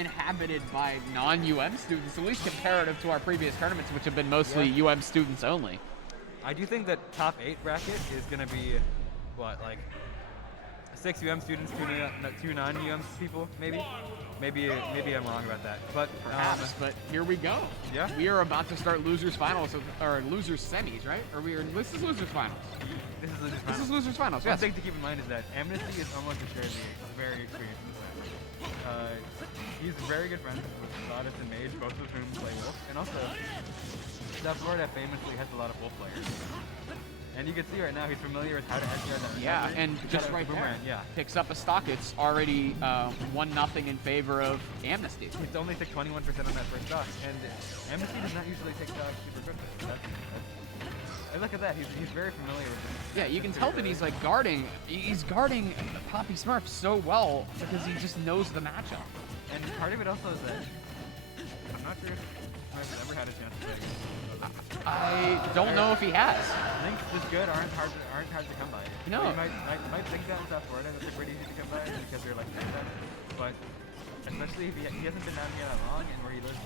inhabited by non-UM students, at least comparative to our previous tournaments, which have been mostly UM students only. I do think that top 8 bracket is going to be, what, like 6 UM students, 2 non-UM people, maybe? Maybe I'm wrong about that. But perhaps, but here we go. Yeah. We are about to start losers finals, or losers semis, right? This is losers finals. This is losers finals. This is losers finals, One yes. thing to keep in mind is that Amnesty is almost assuredly a very experienced player. He's very good friends with Lotus and Mage, both of whom play Wolf. And also, South Florida famously has a lot of Wolf players. And you can see right now he's familiar with how to edge guard that. Yeah, and just right there, picks up a stock. It's already 1-0 in favor of Amnesty. He's only took 21% on that first stock, and Amnesty does not usually take stocks super quickly. And look at that, he's very familiar with it. Yeah, you can tell that he's like guarding Papi Smurf so well because he just knows the matchup. And part of it also is that I'm not sure if Smurf has ever had a chance to play against him. I don't know if he has. Links this good aren't hard to come by. No. You might think that in South Florida that they're pretty easy to come by because they're like that. But especially if he hasn't been down here that long and where he lives,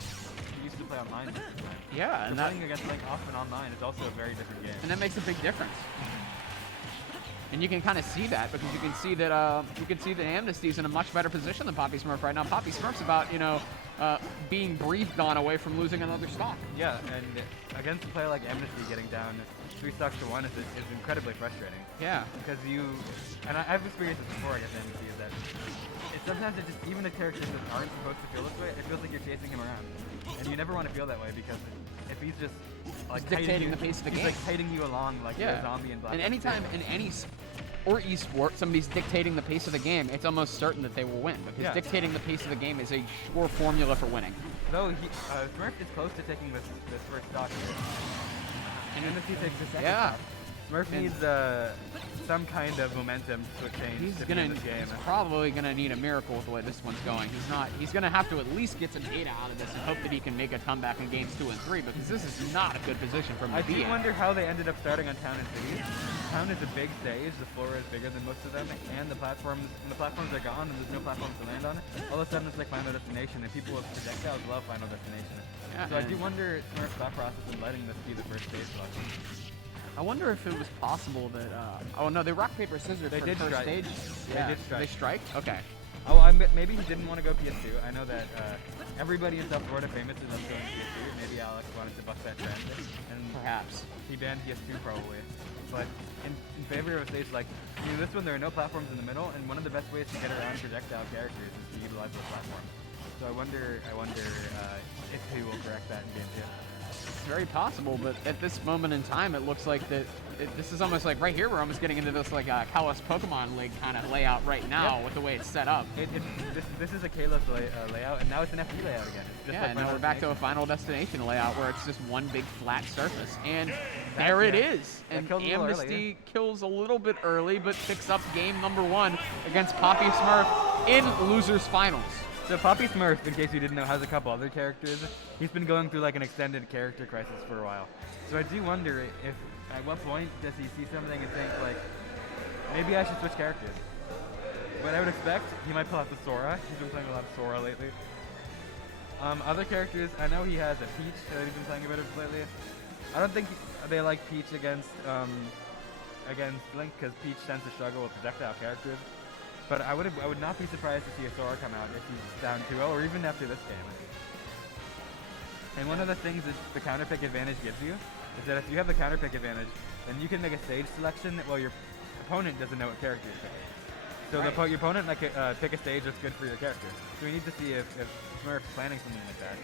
he used to play online. Yeah, and playing against Link often online is also a very different game. And that makes a big difference. And you can kind of see that because you can see that Amnesty's in a much better position than Papi Smurf right now. Papi Smurf's about being breathed on away from losing another stock. Yeah, and against a player like Amnesty, getting down 3 stocks to 1 is incredibly frustrating. Yeah, because I've experienced this before against Amnesty. Is that sometimes it just even the characters that aren't supposed to feel this way, it feels like you're chasing him around, and you never want to feel that way because if he's just like dictating the pace of the game, he's like kiting you along like you're a zombie in Black. And anytime in any or esport, somebody's dictating the pace of the game, it's almost certain that they will win because dictating the pace of the game is a sure formula for winning. Though Smurf is close to taking this first stock here, and Amnesty takes the second stock. Smurf needs some kind of momentum to change to be in this game. He's probably gonna need a miracle with the way this one's going. He's gonna have to at least get some data out of this and hope that he can make a comeback in games 2 and 3 because this is not a good position for him to be in. I do wonder how they ended up starting on Town and Cities. Town is a big stage, the floor is bigger than most of them, and the platforms are gone and there's no platforms to land on. All of a sudden it's like Final Destination, and people with projectiles love Final Destination. Yeah, so I do wonder Smurf's thought process in letting this be the first stage block. I wonder if it was possible that. Oh no, they rock paper scissors for the first stage. Yeah. They did strike. They strike? Okay. Oh, maybe he didn't want to go PS2. I know that everybody in South Florida famously loves going PS2. Maybe Alex wanted to buck that trend, and perhaps he banned PS2 probably. But in favor of a stage like this one, there are no platforms in the middle, and one of the best ways to get around projectile characters is to utilize those platforms. So I wonder if he will correct that in game 2. It's very possible, but at this moment in time, it looks like this is almost like right here. We're almost getting into this like Kalos Pokemon League kind of layout right now with the way it's set up. This is a Kalos layout, and now it's an FD layout again. It's just and now we're back to a Final Destination layout where it's just one big flat surface, and there it is. And Amnesty kills a little bit early, but picks up game number 1 against Papi Smurf in losers finals. So Papi Smurf, in case you didn't know, has a couple other characters. He's been going through like an extended character crisis for a while. So I do wonder if at what point does he see something and think like, maybe I should switch characters. But I would expect he might pull out the Sora. He's been playing a lot of Sora lately. Other characters, I know he has a Peach that he's been playing a bit of lately. I don't think they like Peach against Link because Peach tends to struggle with projectile characters. But I would not be surprised to see a Sora come out if he's down 2-0 or even after this game. And one of the things that the counter pick advantage gives you is that if you have the counter pick advantage, then you can make a stage selection while your opponent doesn't know what character you're picking. So your opponent might pick a stage that's good for your character. So we need to see if Smurf's planning something like that.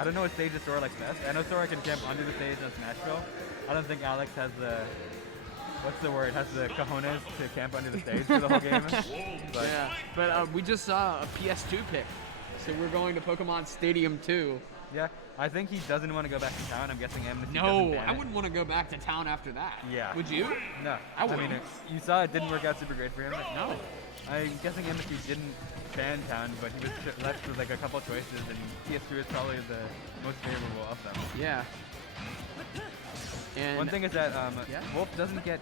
I don't know what stage Sora likes best. I know Sora can camp under the stage on Smashville. I don't think Alex has the has the cojones to camp under the stage for the whole game. But we just saw a PS2 pick. So we're going to Pokemon Stadium 2. Yeah, I think he doesn't want to go back to town. I'm guessing Amnesty No, I wouldn't want to go back to town after that. Yeah. Would you? No. I wouldn't. mean, you saw it didn't work out super great for him. No. I'm guessing Amnesty didn't ban town, but he was left with like a couple choices, and PS2 is probably the most favorable of them. Yeah. And one thing is that Wolf doesn't get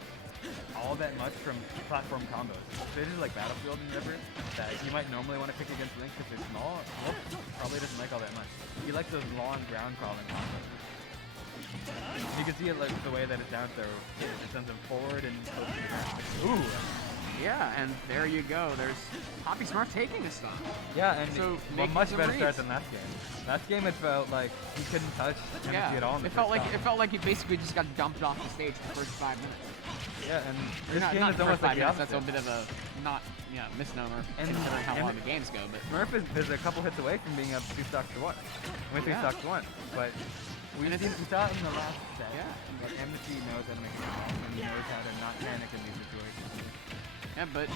all that much from platform combos. Stages like Battlefield and River that you might normally want to pick against Link because they're small, Wolf gameplay doesn't like all that much. He likes those long ground crawling combos. You can see it like the way that it's down throw. It sends him forward and ooh. Yeah, and there you go. There's Papi Smurf taking a stock. Yeah, and so a much better start than last game. Last game it felt like he couldn't touch Amnesty at all. It felt like he basically just got dumped off the stage the first 5 minutes. Yeah, and this game not is almost like the opposite. That's a bit of a misnomer considering how long the games go. But Smurf is a couple hits away from being up 2 stocks to 1. With 3 stocks to 1. But we saw it in the last set. Yeah. But Amnesty knows how to make it happen, and he knows how to not panic in these situations. Yeah, but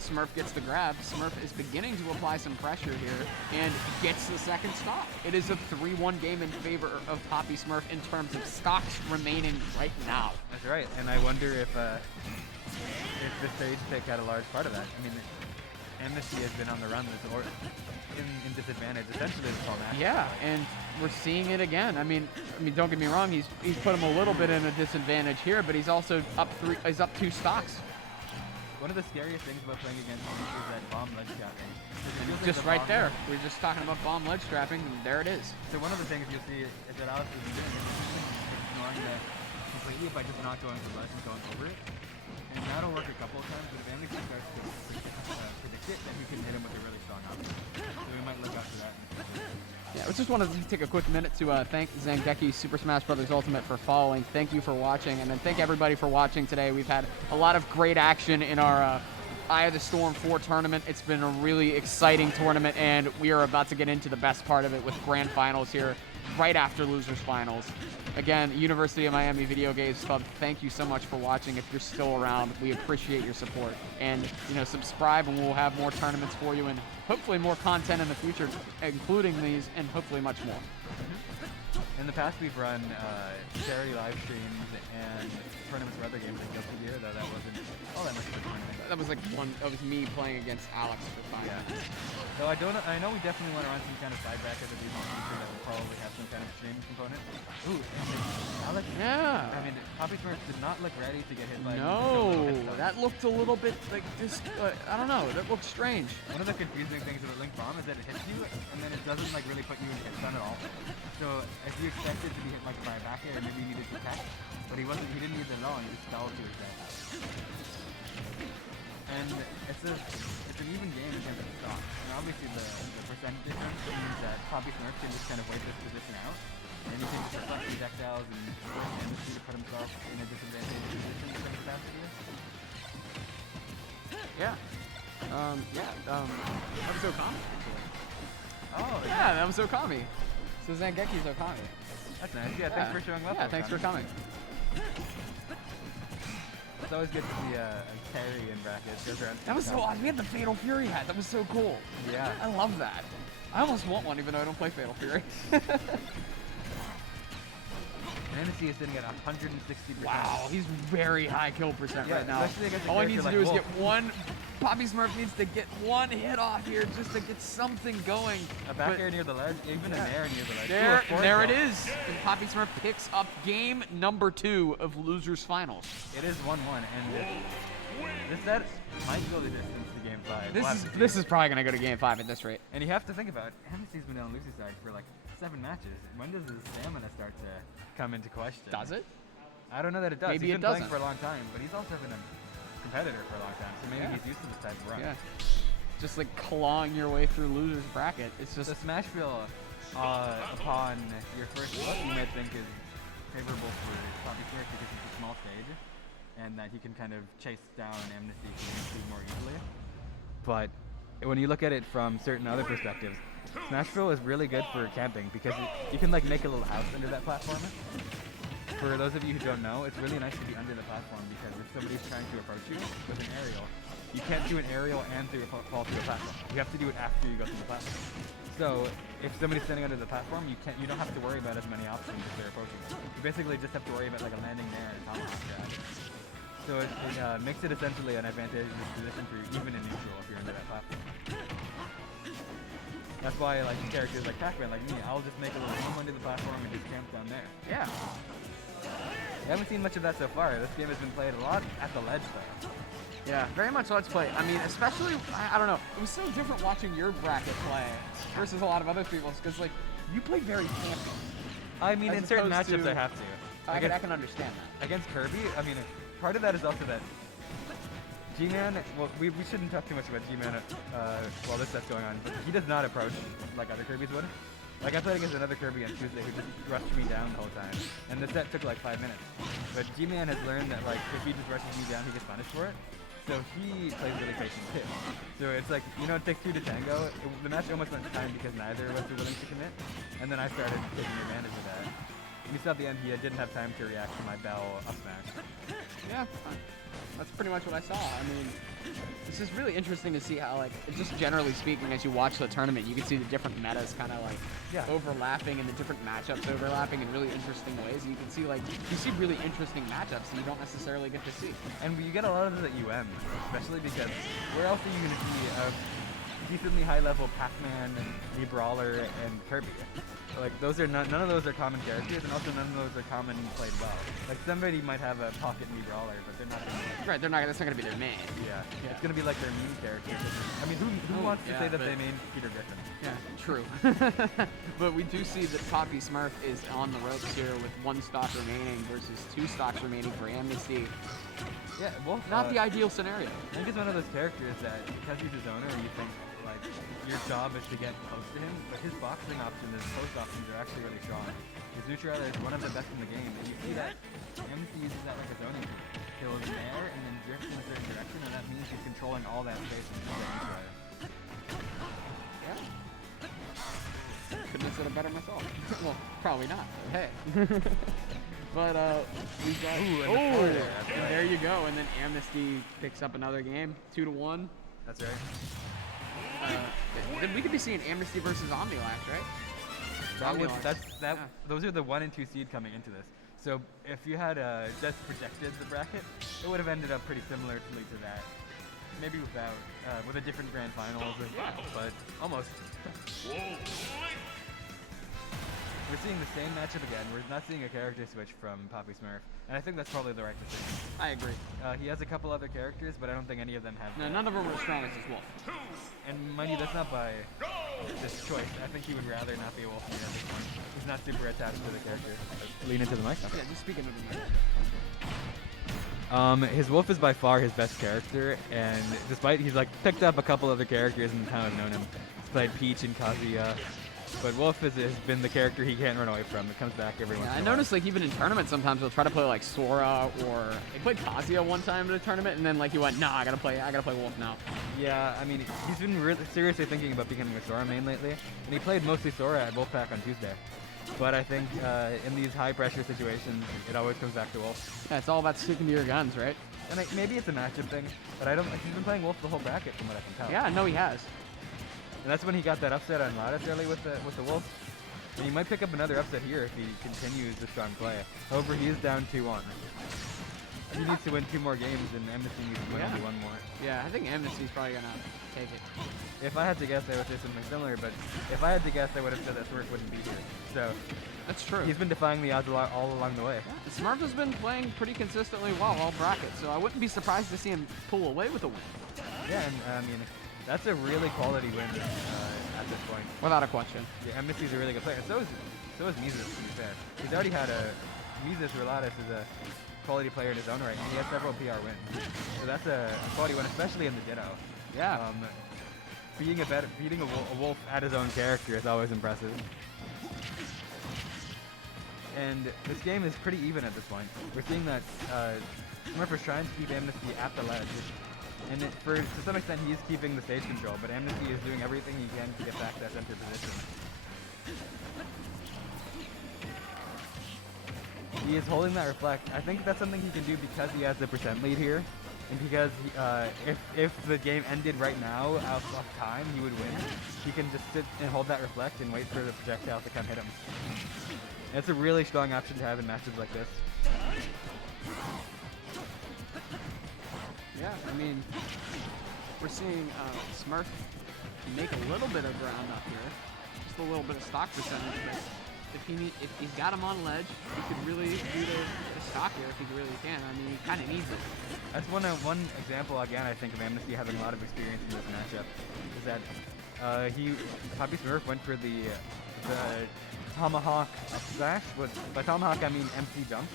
Smurf gets the grab. Smurf is beginning to apply some pressure here and gets the second stock. It is a 3-1 game in favor of Papi Smurf in terms of stocks remaining right now. That's right, and I wonder if the stage pick had a large part of that. I mean, Amnesty has been on the run in disadvantage essentially this whole match. Yeah, and we're seeing it again. I mean, don't get me wrong. He's put him a little bit in a disadvantage here, but he's also up 2 stocks. One of the scariest things about playing against him is that bomb ledge trapping. Just right there. We're just talking about bomb ledge trapping, and there it is. So one of the things you'll see is that Alex is doing ignoring that completely by just not going for ledge and going over it. And that'll work a couple of times, but if Amnesty starts to predict it, then you can hit him with a really strong option. So we might look after that. Yeah, I just wanted to take a quick minute to thank Zangeki Super Smash Bros. Ultimate for following. Thank you for watching, and then thank everybody for watching today. We've had a lot of great action in our Eye of the Storm 4 tournament. It's been a really exciting tournament, and we are about to get into the best part of it with grand finals here right after losers finals. Again, University of Miami Video Games Club, thank you so much for watching. If you're still around, we appreciate your support. And, subscribe, and we'll have more tournaments for you and hopefully more content in the future, including these and hopefully much more. In the past, we've run charity live streams and tournaments for other games like Guilty Gear, though that wasn't all that much of a tournament. That was me playing against Alex for 5 minutes. So I know we definitely want to run some kind of side bracket of these in the future that will probably have some kind of stream component. Ooh, Alex. Yeah. I mean, Papi Smurf did not look ready to get hit by. No, that looked a little bit like just. I don't know. That looked strange. One of the confusing things about Link Bomb is that it hits you and then it doesn't really put you in hit stun at all. So if you expected to be hit by a back air, maybe you needed to tech, but he didn't need it at all, and he just fell to his death. And it's an even game in terms of stock. And obviously the percentage difference means that Papi Smurf can just kind of wait this position out, and he can just reflect projectiles and Amnesty to put himself in a disadvantaged position in terms of capacity. Yeah. That was Okami. Oh, yeah, that was Okami. So Zangeki's Okami. That's nice. Yeah, thanks for showing up. Yeah, thanks for coming. It's always good to see a carry in brackets. That was so awesome. We had the Fatal Fury hat. That was so cool. Yeah. I love that. I almost want one even though I don't play Fatal Fury. Amnesty is sitting at 160%. Wow, he's very high kill percent right now. All he needs to like do is get one. Papi Smurf needs to get one hit off here just to get something going. A back air near the ledge, even an air near the ledge. There it is. And Papi Smurf picks up game number 2 of losers finals. It is 1-1, and this set might go the distance to game 5. This is probably gonna go to game 5 at this rate. And you have to think about it. Amnesty's been on Lucy's side for like 7 matches. When does his stamina start to come into question? Does it? I don't know that it does. Maybe he's it been doesn't. playing for a long time, but he's also been a competitor for a long time, so maybe he's used to this type of run. Yeah. Just like clawing your way through losers bracket. It's just the smash feel upon your first look you might think is favorable for Papi Smurf because it's a small stage and that he can kind of chase down Amnesty more easily. But when you look at it from certain other perspectives, Smashville is really good for camping because you can like make a little house under that platform. For those of you who don't know, it's really nice to be under the platform because if somebody's trying to approach you with an aerial, you can't do an aerial and fall through the platform. You have to do it after you go through the platform. So if somebody's standing under the platform, you don't have to worry about as many options if they're approaching you. You basically just have to worry about like a landing there and a tomahawk grab. So it makes it essentially an advantageous position for you even in neutral if you're under that platform. That's why like characters like Pac-Man, like me, I'll just make a little room under the platform and just camp down there. yeah. I haven't seen much of that so far. This game has been played a lot at the ledge, though. Yeah, very much Let's Play. I mean, especially, I don't know, it was so different watching your bracket play versus a lot of other people's, because, like, you play very campy. I mean, in certain matchups, I have to. I can understand that. Against Kirby, I mean, part of that is also that G-Man, well, we shouldn't talk too much about G-Man while this set's going on, but he does not approach like other Kirbys would. Like, I played against another Kirby on Tuesday who just rushed me down the whole time, and the set took like 5 minutes. But G-Man has learned that, like, if he just rushes me down, he gets punished for it. So he plays really patient too. So it's like, you know, it takes two to tango. The match almost went to time because neither of us were willing to commit, and then I started taking advantage of that. We saw at the end he didn't have time to react to my bell up smash. Yeah, that's pretty much what I saw. I mean, it's just really interesting to see how, like, just generally speaking, as you watch the tournament, you can see the different metas kind of like overlapping and the different matchups overlapping in really interesting ways. And you can see, like, you see really interesting matchups that you don't necessarily get to see. And you get a lot of it at UM, especially because where else are you going to see a decently high-level Pac-Man, the Brawler, and Kirby? Like, those are none of those are common characters, and also none of those are common played well. Like, somebody might have a pocket Mii Brawler, but they're not gonna right, that's not gonna be their main. Yeah. It's gonna be like their main character. I mean, who wants to say that they main Peter Griffin? Yeah, true. But we do see that Papi Smurf is on the ropes here with 1 stock remaining versus 2 stocks remaining for Amnesty. Yeah, well, not the ideal scenario. I think it's one of those characters that, because he's his owner, you think, like, your job is to get close to him, but his boxing options and his post options are actually really strong. His neutral is one of the best in the game, and you see that Amnesty uses that like a zoning tool. He'll nair and then drift in a certain direction, and that means he's controlling all that space and all that neutral. Yeah. Couldn't have said it better myself. Well, probably not. But hey. But we got and there you go, and then Amnesty picks up another game, 2-1. That's right. Then we could be seeing Amnesty versus Omnilax, right? Those are the 1 and 2 seed coming into this. So if you had just projected the bracket, it would have ended up pretty similarly to that. Maybe without, with a different grand finals, but almost. We're seeing the same matchup again. We're not seeing a character switch from Papi Smurf, and I think that's probably the right decision. I agree. He has a couple other characters, but I don't think any of them have. No, none of them are as strong as his Wolf. And mind you, that's not by just choice. I think he would rather not be a Wolf here at this point. He's not super attached to the character. Lean into the mic. Yeah, just speaking of the mic. His Wolf is by far his best character, and despite he's like picked up a couple other characters and kind of known him. He's played Peach and Kazuya. But Wolf has been the character he can't run away from. It comes back every once in a while. I noticed, like, even in tournaments, sometimes he'll try to play like Sora, or he played Kazuya one time in a tournament, and then like he went, nah, I gotta play Wolf now. Yeah, I mean, he's been really seriously thinking about becoming a Sora main lately, and he played mostly Sora at Wolfpack on Tuesday. But I think in these high pressure situations, it always comes back to Wolf. Yeah, it's all about sticking to your guns, right? And maybe it's a matchup thing, but I don't. He's been playing Wolf the whole bracket, from what I can tell. Yeah, no, he has. And that's when he got that upset on Lattice early with the Wolf. And he might pick up another upset here if he continues the strong play. However, he is down 2-1. He needs to win 2 more games, and Amnesty needs to win only 1 more. Yeah, I think Amnesty's probably gonna take it. If I had to guess, I would say something similar, but if I had to guess, I would have said that Smurf wouldn't be here. So that's true. He's been defying the odds all along the way. Yeah, Smurf has been playing pretty consistently well all brackets, so I wouldn't be surprised to see him pull away with a win. Yeah, and I mean, that's a really quality win at this point. Without a question. Yeah, Amnesty's a really good player. And so is Mises, to be fair. He's already had Mises Relatus is a quality player in his own right, and he has several PR wins. So that's a quality win, especially in the Ditto. Yeah. Beating a Wolf at his own character is always impressive. And this game is pretty even at this point. We're seeing that Smurf is trying to keep Amnesty at the ledge. And to some extent, he is keeping the stage control, but Amnesty is doing everything he can to get back to that center position. He is holding that reflect. I think that's something he can do because he has the % lead here, and because if the game ended right now out of time, he would win. He can just sit and hold that reflect and wait for the projectile to come hit him. And it's a really strong option to have in matches like this. Yeah, I mean, we're seeing Smurf make a little bit of ground up here. Just a little bit of stock percentage, but if he's got him on ledge, he could really do the stock here if he really can. I mean, he kind of needs it. That's one example again. I think of Amnesty having a lot of experience in this matchup. Is that Papi Smurf went for the tomahawk up smash. By tomahawk I mean MC jump.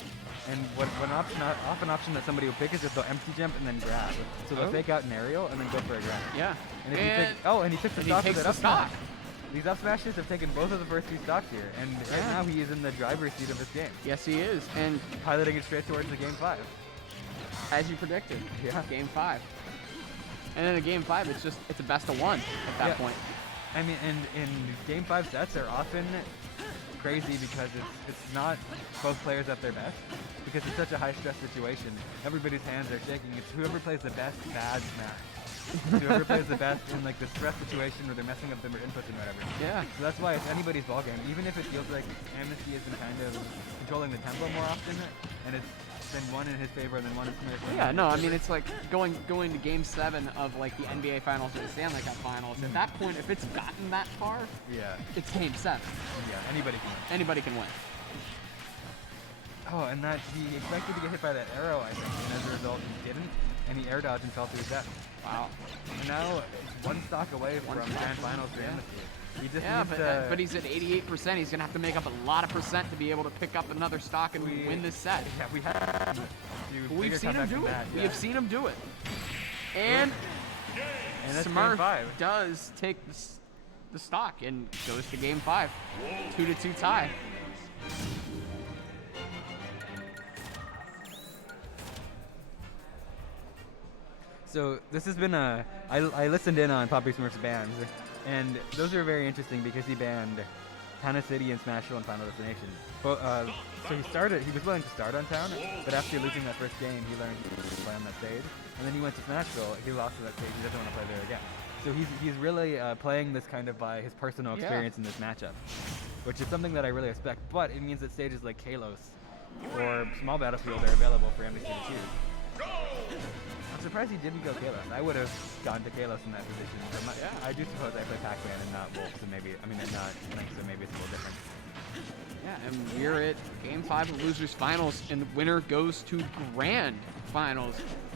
And what an option that somebody will pick is if they'll MC jump and then grab. So they'll fake out an aerial and then go for a grab. Yeah. And if you pick, and he took the stock with that up stock. smash. These up smashes have taken both of the first 2 stocks here, and right now he is in the driver's seat of this game. Yes, he is, and piloting it straight towards the game 5. As you predicted. Yeah. Game 5. And then in game 5, it's a best of 1 at that point. I mean, and in game 5 sets are often crazy because it's not both players at their best, because it's such a high stress situation. Everybody's hands are shaking. It's whoever plays the best bad smash. Whoever plays the best in like the stress situation where they're messing up their inputs and whatever. Yeah. So that's why it's anybody's ballgame, even if it feels like Amnesty has been kind of controlling the tempo more often, and it's been one in his favor and then one in Smurf's favor. Yeah, no, I mean it's like going to game 7 of like the NBA Finals or the Stanley Cup Finals. At that point, if it's gotten that far, it's game 7. Yeah, anybody can win. Anybody can win. Oh, and that he expected to get hit by that arrow, I think, and as a result he didn't, and he air dodged and fell to his death. Wow. And now it's 1 stock away from Grand Finals for Amnesty. He just needs but he's at 88%. He's gonna have to make up a lot of percent to be able to pick up another stock and win this set. Yeah, we have. We've seen him do it. We have seen him do it. And Smurf does take the stock and goes to game 5. 2-2 tie. So this has been I listened in on Papi Smurf's bans, and those are very interesting because he banned Town City and Smashville and Final Destination. But, so he was willing to start on Town, but after losing that first game, he learned to play on that stage. And then he went to Smashville, he lost to that stage, he doesn't want to play there again. So he's really playing this kind of by his personal experience in this matchup, which is something that I really respect, but it means that stages like Kalos or Small Battlefield are available for Amnesty to choose. I'm surprised he didn't go Kalos. I would have gone to Kalos in that position. I do suppose I play Pac-Man and not Wolf, so maybe, and not Link, so maybe it's a little different. Yeah, and we're at game 5 of Losers Finals, and the winner goes to Grand Finals.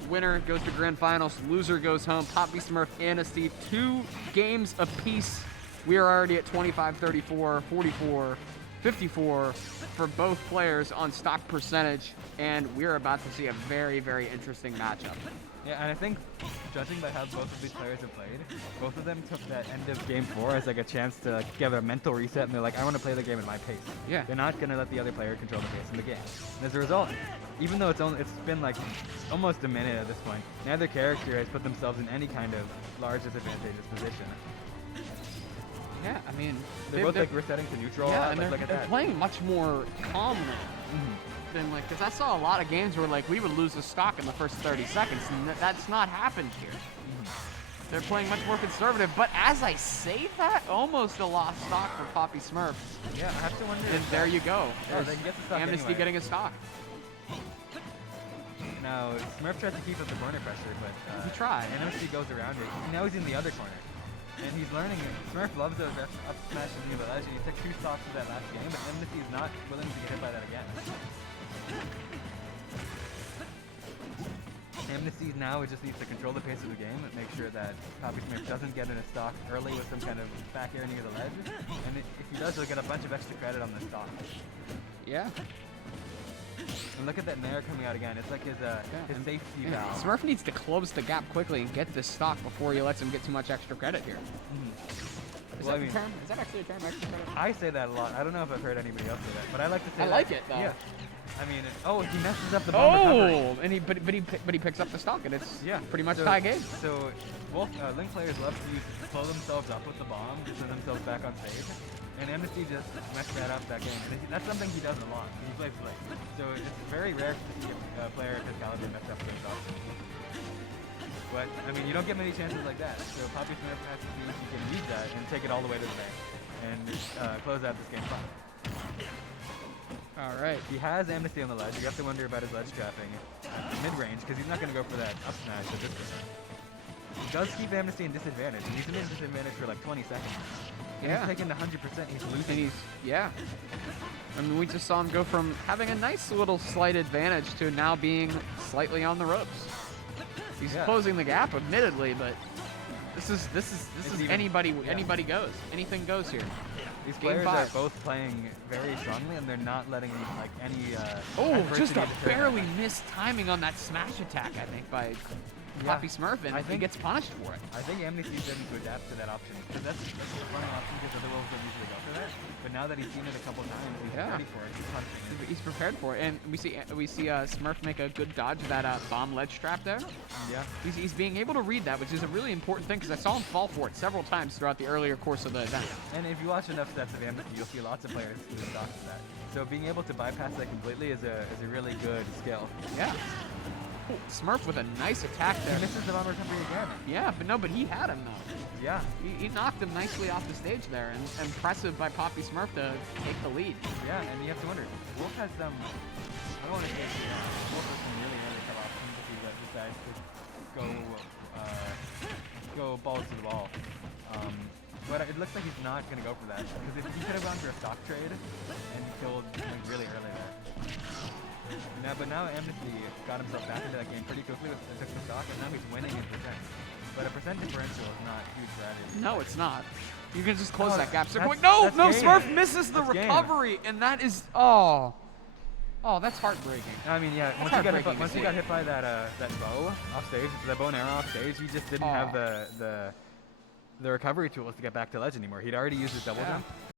Winner goes to Grand Finals, loser goes home. Papi Smurf, Amnesty, 2 games apiece. We are already at 25, 34, 44, 54 for both players on stock percentage, and we're about to see a very, very interesting matchup. Yeah, and I think, judging by how both of these players have played, both of them took that end of game 4 as like a chance to like give a mental reset, and they're like, I want to play the game at my pace. Yeah. They're not going to let the other player control the pace of the game. And as a result, even though it's been like almost a minute at this point, neither character has put themselves in any kind of large disadvantageous position. Yeah, I mean, they're both like resetting to neutral. Yeah, and they're playing much more calmly. Than like, because I saw a lot of games where like we would lose a stock in the first 30 seconds, and that's not happened here. They're playing much more conservative, but as I say that, almost a lost stock for Papi Smurf. Yeah, I have to wonder. And there you go. Yeah, they can get the stock Amnesty anyway. getting a stock. Now, Smurf tries to keep up the corner pressure, but he tried. Amnesty goes around it. Now he's in the other corner. And he's learning it. Smurf loves those up smashes near the ledge, and he took 2 stocks for that last game, but Amnesty is not willing to get hit by that again. Amnesty now just needs to control the pace of the game and make sure that Papi Smurf doesn't get in a stock early with some kind of back air near the ledge. And if he does, he'll get a bunch of extra credit on the stock. Yeah. And look at that Nair coming out again. It's like his safety valve. Smurf needs to close the gap quickly and get this stock before he lets him get too much extra credit here. Is that a term? Is that actually a term, extra credit? I say that a lot. I don't know if I've heard anybody else say that, but I like to say I like it, though. Yeah. I mean, he messes up the bomb recovery. And he picks up the stock, and it's pretty much a so, tie game. So, Link players love to pull themselves up with the bomb to send themselves back on stage, and Amnesty just messed that up that game. And that's something he does a lot. He plays Link, so it's very rare to see a player of his caliber mess up their stock. But I mean, you don't get many chances like that. So Papi Smurf has to see if he can use that and take it all the way to the bank and close out this game 5. All right. He has Amnesty on the ledge. You have to wonder about his ledge trapping mid-range because he's not going to go for that up smash at this point. does keep Amnesty in disadvantage. And he's in disadvantage for like 20 seconds. And Yeah. he's taking 100%, he's losing. And he's, yeah. I mean, we just saw him go from having a nice little slight advantage to now being slightly on the ropes. He's closing the gap, admittedly, but this is anybody goes. Anything goes here. These Game players 5. are both playing very strongly, and they're not letting like any. Oh, just adversity a deter them. barely missed timing on that smash attack, I think, by Papi Smurf, and he gets punished for it. I think Amnesty's ready to adapt to that option. Because that's a fun option because other wolves don't usually go for that. But now that he's seen it a couple times, he's ready for it. He's punching it. He's prepared for it, and we see Smurf make a good dodge of that bomb ledge trap there. Yeah. He's being able to read that, which is a really important thing because I saw him fall for it several times throughout the earlier course of the event. And if you watch enough sets of Amnesty, you'll see lots of players do stock to that. So being able to bypass that completely is a really good skill. Yeah. Ooh, Smurf with a nice attack there. He misses the bomb recovery again. Yeah, but he had him though. Yeah. He knocked him nicely off the stage there, and impressive by Papi Smurf to take the lead. Yeah, and you have to wonder, Wolf has some, I don't want to say Wolf has some really tough options if he decides to go balls to the wall. But it looks like he's not going to go for that, because if he could have gone for a stock trade and killed like, really early there. But now Amnesty got himself back into that game pretty quickly with took the stock, and now he's winning in percent. But a percent differential is not huge for Addy. No, it's not. You can just close that gap. So that's Smurf game. misses the That's game. recovery, and that is that's heartbreaking. I mean, yeah. Once he got hit by that bow off stage, that bow and arrow off stage, he just didn't have the recovery tools to get back to ledge anymore. He'd already used his double jump.